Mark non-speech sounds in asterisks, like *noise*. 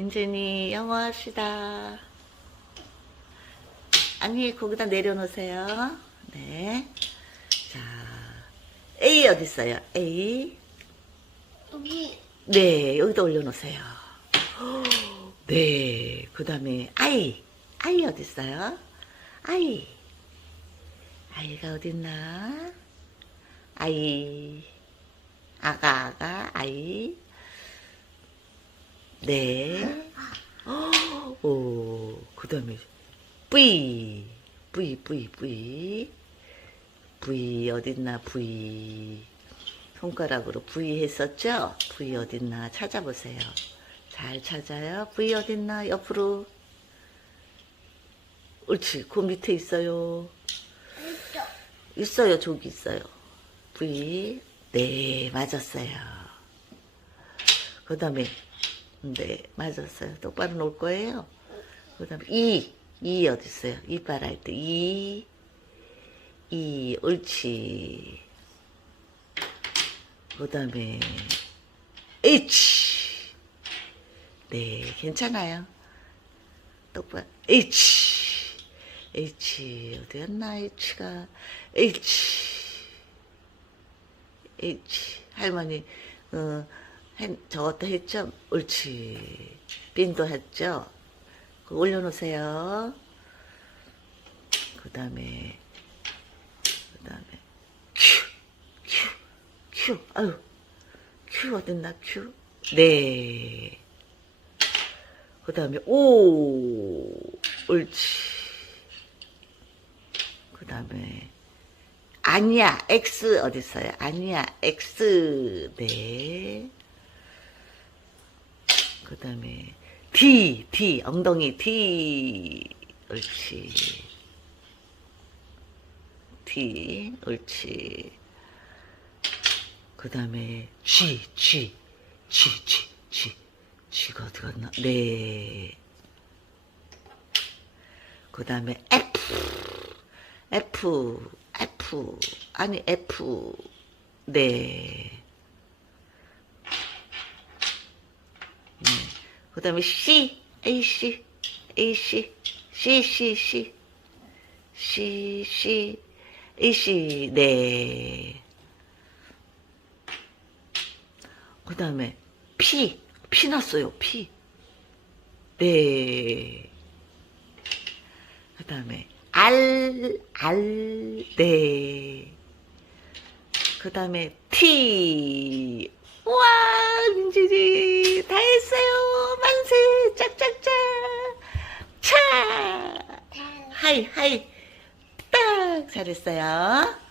민준이 영어 합시다. 아니, 거기다 내려놓으세요. 네. 자, A 어디 있어요? A. 여기 네, 여기다 올려놓으세요. *gasps* 네, 그 다음에 I. I 어디 있어요? I. 어디 있나? I. 아가, 아가, I. 네. 오, 그 다음에 V. V, V, V. V 어딨나, V. 손가락으로 V 했었죠? V 어딨나 찾아보세요. 잘 찾아요. V 어딨나, 옆으로. 옳지, 그 밑에 있어요. 있어. 있어요, 저기 있어요. V. 네, 맞았어요. 그 다음에, 네, 맞았어요. 똑바로 놓을 거예요. 그 다음에, E. E 어디 있어요? 이빨 할 때, E. E, 옳지. 그 다음에, H. 네, 괜찮아요. 똑바로, H. H, 어디였나, H가. H. H. 할머니, 어, 했, 저것도 했죠? 옳지. 빈도 했죠? 그거 올려놓으세요. 그 다음에, 그 다음에, Q, Q, Q, 아유, Q 어딨나, Q? 네. 그 다음에, O, 옳지. 그 다음에, 아니야, X 어디 있어요? 아니야, X. 네. 그 다음에, D, D, 엉덩이 D. 옳지. D, 옳지. 그 다음에, G, G, G, G, G. G가 어디 갔나? 네. 그 다음에, F. F, F, 아니, F, 네. 네. 그 다음에 C, A, C, A, C, C, C, C, C, C, A, C, 네. 그 다음에 P, P 났어요, P. 네. 그 다음에 알, 알, 네. 그 다음에 T. 하이, 하이. 딱 잘했어요.